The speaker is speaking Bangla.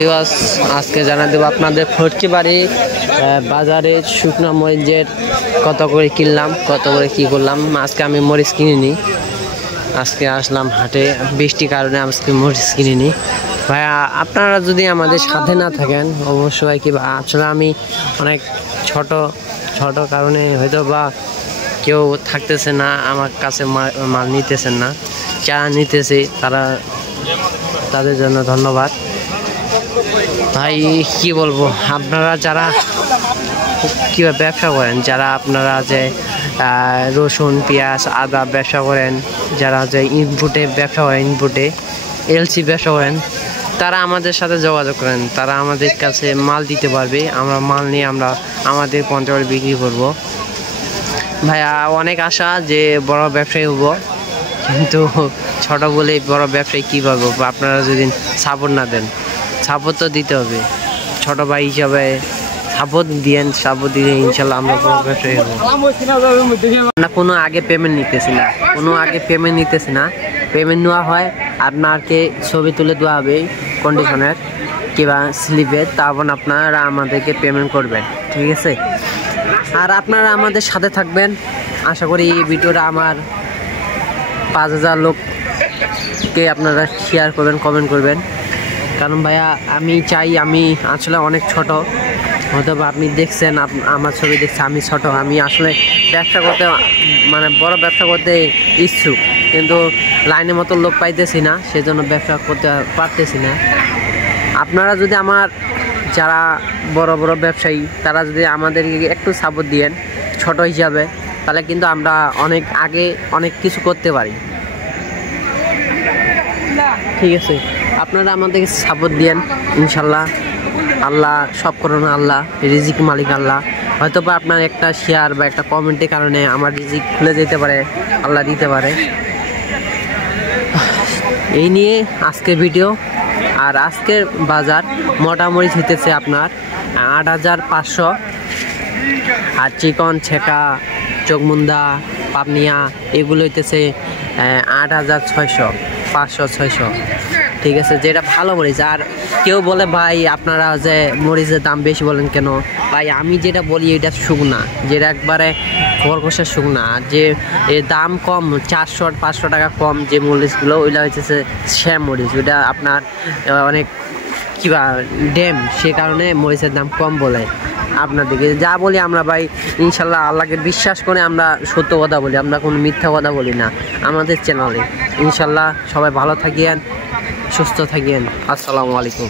আজকে জানা দেব আপনাদের ফটকিবাড়ি বাজারে শুকনো মরিচের কত করে কিনলাম, কত করে কি করলাম। আজকে আমি মরিচ কিনিনি, আজকে আসলাম হাটে, বৃষ্টির কারণে আজকে মরিচ কিনিনি। ভাইয়া আপনারা যদি আমাদের সাথে না থাকেন অবশ্যই কি আসলে আমি অনেক ছোট কারণে হয়তো বা কেউ থাকতেছে না, আমার কাছে মাল নিতেছেন না, যারা নিতেছে তাদের জন্য ধন্যবাদ। ভাই কি বলবো, আপনারা যারা কীভাবে ব্যবসা করেন, যারা আপনারা যে রসুন পেঁয়াজ আদা ব্যবসা করেন, যারা যে ইনপুটে ব্যবসা করেন, ইনপুটে এলসি ব্যবসা করেন, তারা আমাদের সাথে যোগাযোগ করেন, তারা আমাদের কাছে মাল দিতে পারবে। আমরা মাল নিয়ে আমরা আমাদের পঞ্চায়েত বিক্রি করব। ভাইয়া অনেক আশা যে বড় ব্যবসায়ী হব, কিন্তু ছোট বলে বড় ব্যবসায়ী কী পাবো আপনারা যদি সাপোর্ট না দেন। সাপোর্ট তো দিতে হবে, ছোট ভাই হিসাবে সাপোর্ট দিয়েন, সাপোর্ট দিলে ইনশাল্লাহ আমরা বড় ব্যবসায়ী হবো। আমরা কোনো আগে পেমেন্ট নিতেছি না, পেমেন্ট নেওয়া হয় আপনাকে ছবি তুলে দেওয়া হবে কন্ডিশনের কিংবা স্লিপে, তারপর আপনারা আমাদেরকে পেমেন্ট করবেন, ঠিক আছে। আর আপনারা আমাদের সাথে থাকবেন, আশা করি এই ভিডিওটা আমার 5000 লোককে আপনারা শেয়ার করবেন, কমেন্ট করবেন। কারণ ভাইয়া আমি চাই, আমি আসলে অনেক ছোট, হয়তো আপনি দেখছেন আমার ছবি দেখছে আমি ছোট, আমি আসলে ব্যবসা করতে বড় ব্যবসা করতে ইচ্ছুক, কিন্তু লাইনের মতো লোক পাইতেছি না, সেজন্য ব্যবসা করতে পারতেছি না। আপনারা যদি আমার যারা বড় ব্যবসায়ী, তারা যদি আমাদেরকে একটু সাপোর্ট দিয়েন ছোট হিসাবে, তাহলে কিন্তু আমরা অনেক কিছু করতে পারি, ঠিক আছে। আপনারা আমাদেরকে সাপোর্ট দিয়েন, ইনশাল্লাহ আল্লাহ সব করোনা, আল্লাহ রিজিক মালিক আল্লাহ। হয়তো বা আপনার একটা শেয়ার বা একটা কমেন্টের কারণে আমার রিজিক খুলে যেতে পারে, আল্লাহ দিতে পারে। এই নিয়ে আজকে ভিডিও। আর আজকের বাজার মোটামুটি হইতেছে আপনার 8500, আর চিকন ছেকা চোখমুন্দা পাবনিয়া এগুলো হইতেছে 8600, 500-600, ঠিক আছে, যেটা ভালো মরিচ। আর কেউ বলে ভাই আপনারা যে মরিচের দাম বেশি বলেন কেন, ভাই আমি যেটা বলি এটা শুকনা, যেটা একবারে খরকষের শুকনা, আর যে দাম কম 400-500 টাকা কম যে মরিচগুলো, ওইটা হচ্ছে শ্যাম মরিচ, ওইটা আপনার অনেক কিবা ড্যাম, সে কারণে মরিচের দাম কম বলে। আপনাদেরকে যা বলি আমরা ভাই ইনশাল্লাহ আল্লাহকে বিশ্বাস করে আমরা সত্য কথা বলি, আমরা কোনো মিথ্যা কথা বলি না আমাদের চ্যানেলে। ইনশাল্লাহ সবাই ভালো থাকিয়েন, সুস্থ থাকিয়েন। আসসালামু আলাইকুম।